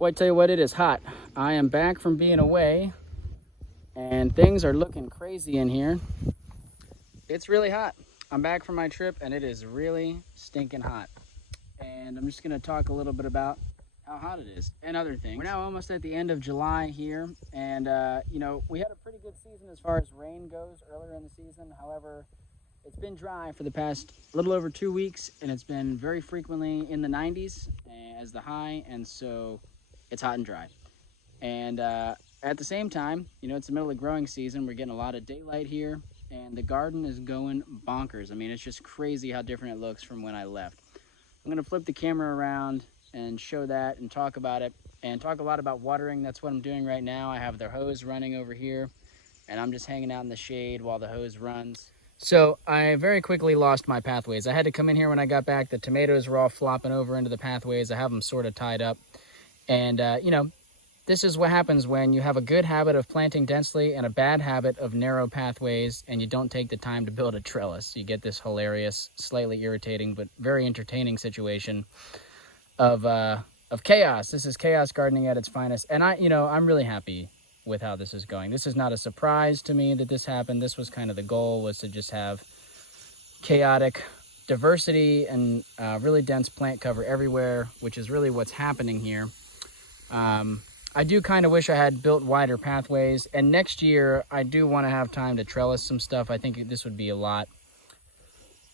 Well, I tell you what, it is hot. I am back from being away, and things are looking crazy in here. It's really hot. I'm back from my trip, and it is really stinking hot. And I'm just going to talk a little bit about how hot it is and other things. We're now almost at the end of July here, and we had a pretty good season as far as rain goes earlier in the season. However, it's been dry for the past little over 2 weeks, and it's been very frequently in the 90s as the high, and so it's hot and dry. And at the same time, it's the middle of growing season. We're getting a lot of daylight here, and the garden is going bonkers. I mean, it's just crazy how different it looks from when I left. I'm going to flip the camera around and show that and talk about it and talk a lot about watering. That's what I'm doing right now. I have the hose running over here, and I'm just hanging out in the shade while the hose runs. So I very quickly lost my pathways. I had to come in here when I got back. The tomatoes were all flopping over into the pathways. I have them sort of tied up. And, this is what happens when you have a good habit of planting densely and a bad habit of narrow pathways, and you don't take the time to build a trellis. You get this hilarious, slightly irritating, but very entertaining situation of chaos. This is chaos gardening at its finest. And I'm really happy with how this is going. This is not a surprise to me that this happened. This was kind of the goal, was to just have chaotic diversity and really dense plant cover everywhere, which is really what's happening here. I do kind of wish I had built wider pathways, and next year I do want to have time to trellis some stuff. I think this would be a lot.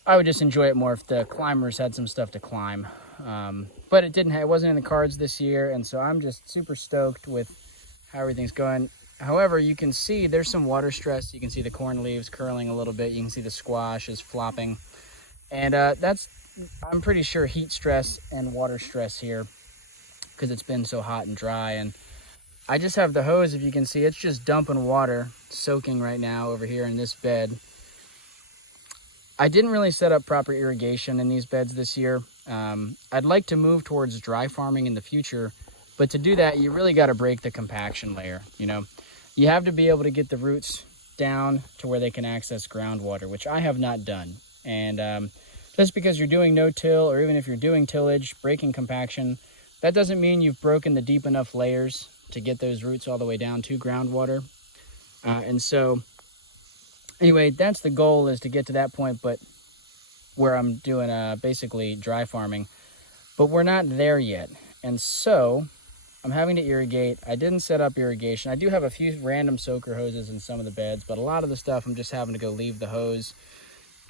I would just enjoy it more if the climbers had some stuff to climb, but it wasn't in the cards this year, and so I'm just super stoked with how everything's going. However, you can see there's some water stress. You can see the corn leaves curling a little bit. You can see the squash is flopping, and I'm pretty sure heat stress and water stress here, because it's been so hot and dry. And I just have the hose, if you can see, it's just dumping water, soaking right now over here in this bed. I didn't really set up proper irrigation in these beds this year. I'd like to move towards dry farming in the future, but to do that, you really got to break the compaction layer. You have to be able to get the roots down to where they can access groundwater, which I have not done. And just because you're doing no-till, or even if you're doing tillage, breaking compaction, that doesn't mean you've broken the deep enough layers to get those roots all the way down to groundwater. And so anyway, that's the goal, is to get to that point, but where I'm doing basically dry farming, but we're not there yet. And so I'm having to irrigate. I didn't set up irrigation. I do have a few random soaker hoses in some of the beds, but a lot of the stuff I'm just having to go leave the hose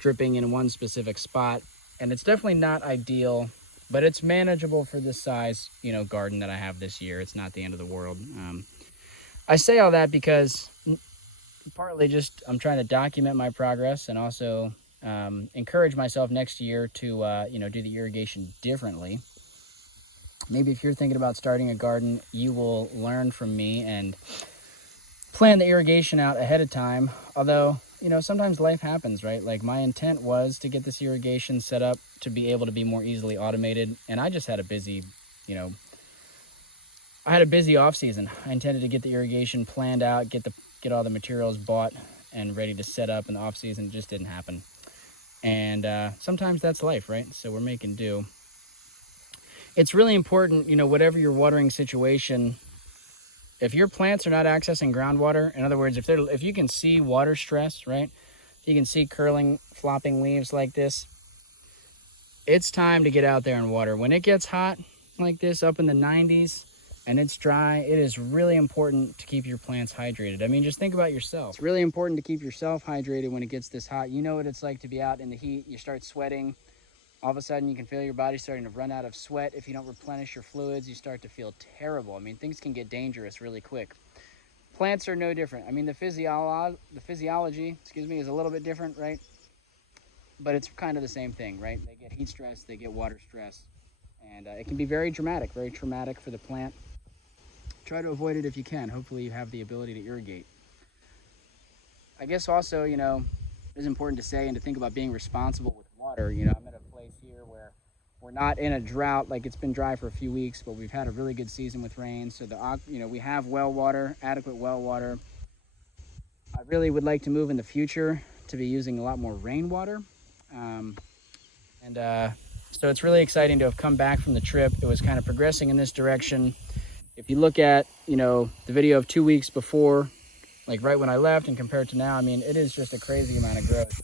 dripping in one specific spot. And it's definitely not ideal, but it's manageable for this size, garden that I have this year. It's not the end of the world. I say all that because partly just I'm trying to document my progress, and also encourage myself next year to, do the irrigation differently. Maybe if you're thinking about starting a garden, you will learn from me and plan the irrigation out ahead of time. Although, sometimes life happens, right? Like, my intent was to get this irrigation set up to be able to be more easily automated. And I just had a busy off season. I intended to get the irrigation planned out, get all the materials bought and ready to set up in the off season. It just didn't happen. And sometimes that's life, right? So we're making do. It's really important, whatever your watering situation, if your plants are not accessing groundwater, in other words, if you can see water stress, right? If you can see curling, flopping leaves like this, it's time to get out there and water. When it gets hot like this, up in the 90s, and it's dry, it is really important to keep your plants hydrated. I mean, just think about yourself. It's really important to keep yourself hydrated when it gets this hot. You know what it's like to be out in the heat. You start sweating. All of a sudden, you can feel your body starting to run out of sweat. If you don't replenish your fluids, you start to feel terrible. I mean, things can get dangerous really quick. Plants are no different. I mean, the physiology, is a little bit different, right? But it's kind of the same thing, right? They get heat stress, they get water stress, and it can be very traumatic for the plant. Try to avoid it if you can. Hopefully you have the ability to irrigate. I guess also, it's important to say and to think about being responsible with water. I'm at a place here where we're not in a drought. Like, it's been dry for a few weeks, but we've had a really good season with rain. So we have well water, adequate well water. I really would like to move in the future to be using a lot more rainwater. So it's really exciting to have come back from the trip. It was kind of progressing in this direction. If you look at, you know, the video of 2 weeks before, like right when I left and compared to now, I mean, it is just a crazy amount of growth.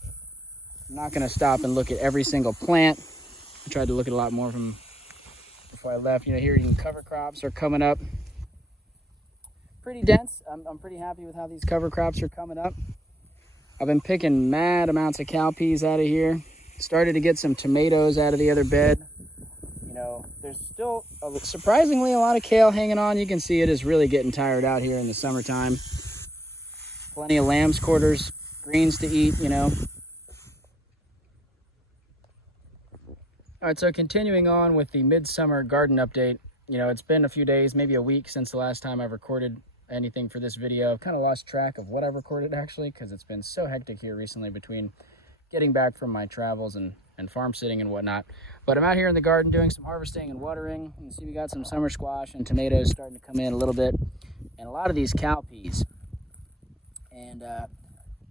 I'm not gonna stop and look at every single plant. I tried to look at a lot more of them before I left. You know, here even cover crops are coming up. Pretty dense. I'm pretty happy with how these cover crops are coming up. I've been picking mad amounts of cowpeas out of here. Started to get some tomatoes out of the other bed. You know, there's still surprisingly a lot of kale hanging on. You can see it is really getting tired out here in the summertime. Plenty of lamb's quarters, greens to eat, you know. All right, so continuing on with the midsummer garden update. You know, it's been a few days, maybe a week since the last time I've recorded anything for this video. I've kind of lost track of what I've recorded actually, because it's been so hectic here recently between getting back from my travels and farm sitting and whatnot. But I'm out here in the garden doing some harvesting and watering. You can see we got some summer squash and tomatoes starting to come in a little bit, and a lot of these cowpeas. And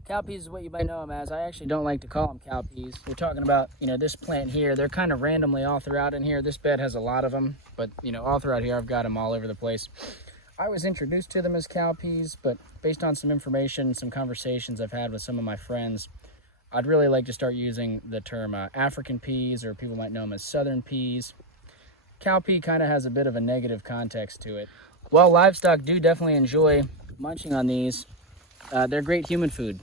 cowpeas is what you might know them as. I actually don't like to call them cowpeas. We're talking about, you know, this plant here. They're kind of randomly all throughout in here. This bed has a lot of them, but, you know, all throughout here, I've got them all over the place. I was introduced to them as cowpeas, but based on some information, some conversations I've had with some of my friends, I'd really like to start using the term African peas, or people might know them as southern peas. Cowpea kind of has a bit of a negative context to it. Well, livestock do definitely enjoy munching on these. They're great human food.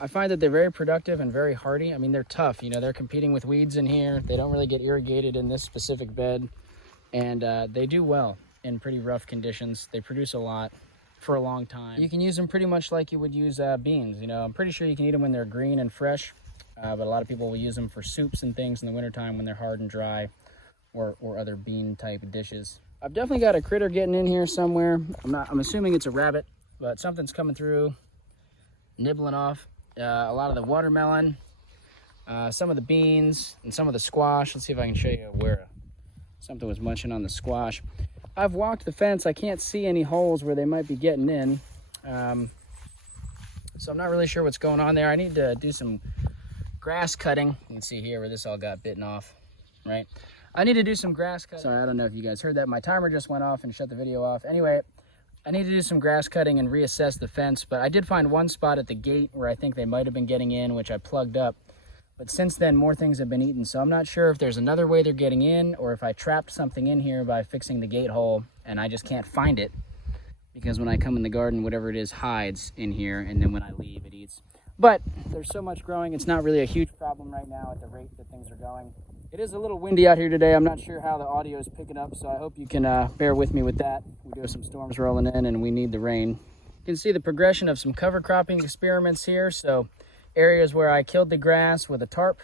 I find that they're very productive and very hardy. I mean, they're tough. You know, they're competing with weeds in here. They don't really get irrigated in this specific bed. And they do well in pretty rough conditions. They produce a lot for a long time. You can use them pretty much like you would use beans. You know, I'm pretty sure you can eat them when they're green and fresh. But a lot of people will use them for soups and things in the wintertime when they're hard and dry, or other bean type dishes. I've definitely got a critter getting in here somewhere. I'm assuming it's a rabbit, but something's coming through, nibbling off a lot of the watermelon, some of the beans, and some of the squash. Let's see if I can show you where something was munching on the squash. I've walked the fence. I can't see any holes where they might be getting in. So I'm not really sure what's going on there. I need to do some grass cutting. You can see here where this all got bitten off, right? I need to do some grass cutting. Sorry, I don't know if you guys heard that. My timer just went off and shut the video off. Anyway, I need to do some grass cutting and reassess the fence, but I did find one spot at the gate where I think they might have been getting in, which I plugged up. But since then, more things have been eaten, so I'm not sure if there's another way they're getting in, or if I trapped something in here by fixing the gate hole and I just can't find it, because when I come in the garden, whatever it is hides in here, and then when I leave, it eats. But there's so much growing, it's not really a huge problem right now at the rate that things are going. It is a little windy out here today. I'm not sure how the audio is picking up, so I hope you can bear with me with that. We do have some storms rolling in, and we need the rain. You can see the progression of some cover cropping experiments here. So areas where I killed the grass with a tarp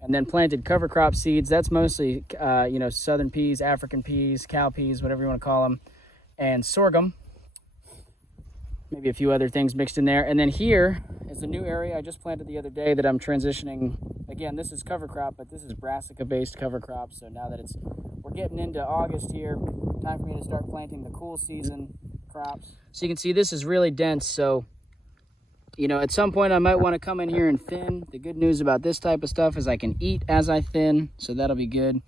and then planted cover crop seeds. That's mostly, you know, southern peas, African peas, cowpeas, whatever you want to call them, and sorghum. Maybe a few other things mixed in there. And then here is a new area I just planted the other day that I'm transitioning. Again, this is cover crop, but this is brassica-based cover crop. So now that we're getting into August here, time for me to start planting the cool season crops. So you can see this is really dense. So, you know, at some point I might want to come in here and thin. The good news about this type of stuff is I can eat as I thin, so that'll be good.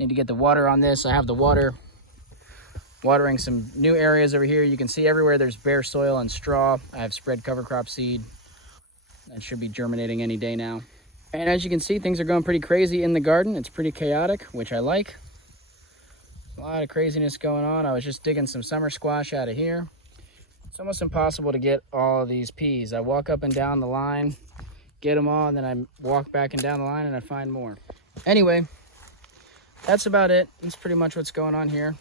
Need to get the water on this. I have the watering some new areas over here. You can see everywhere there's bare soil and straw. I have spread cover crop seed. That should be germinating any day now. And as you can see, things are going pretty crazy in the garden. It's pretty chaotic, which I like. A lot of craziness going on. I was just digging some summer squash out of here. It's almost impossible to get all of these peas. I walk up and down the line, get them all, and then I walk back and down the line and I find more. Anyway, that's about it. That's pretty much what's going on here.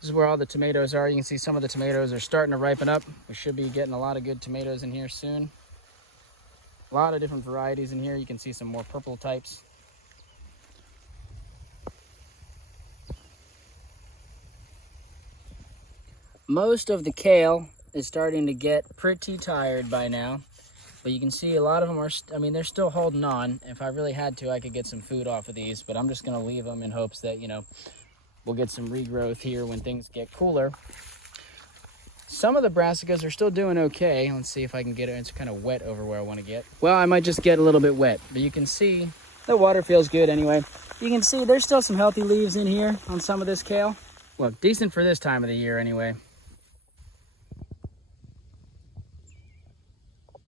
This is where all the tomatoes are. You can see some of the tomatoes are starting to ripen up. We should be getting a lot of good tomatoes in here soon. A lot of different varieties in here. You can see some more purple types. Most of the kale is starting to get pretty tired by now, but you can see a lot of them are, I mean, they're still holding on. If I really had to, I could get some food off of these, but I'm just gonna leave them in hopes that, you know, we'll get some regrowth here when things get cooler. Some of the brassicas are still doing okay. Let's see if I can get it. It's kind of wet over where I want to get. Well, I might just get a little bit wet, but you can see The water feels good anyway. You can see there's still some healthy leaves in here on some of this kale. Well, decent for this time of the year anyway.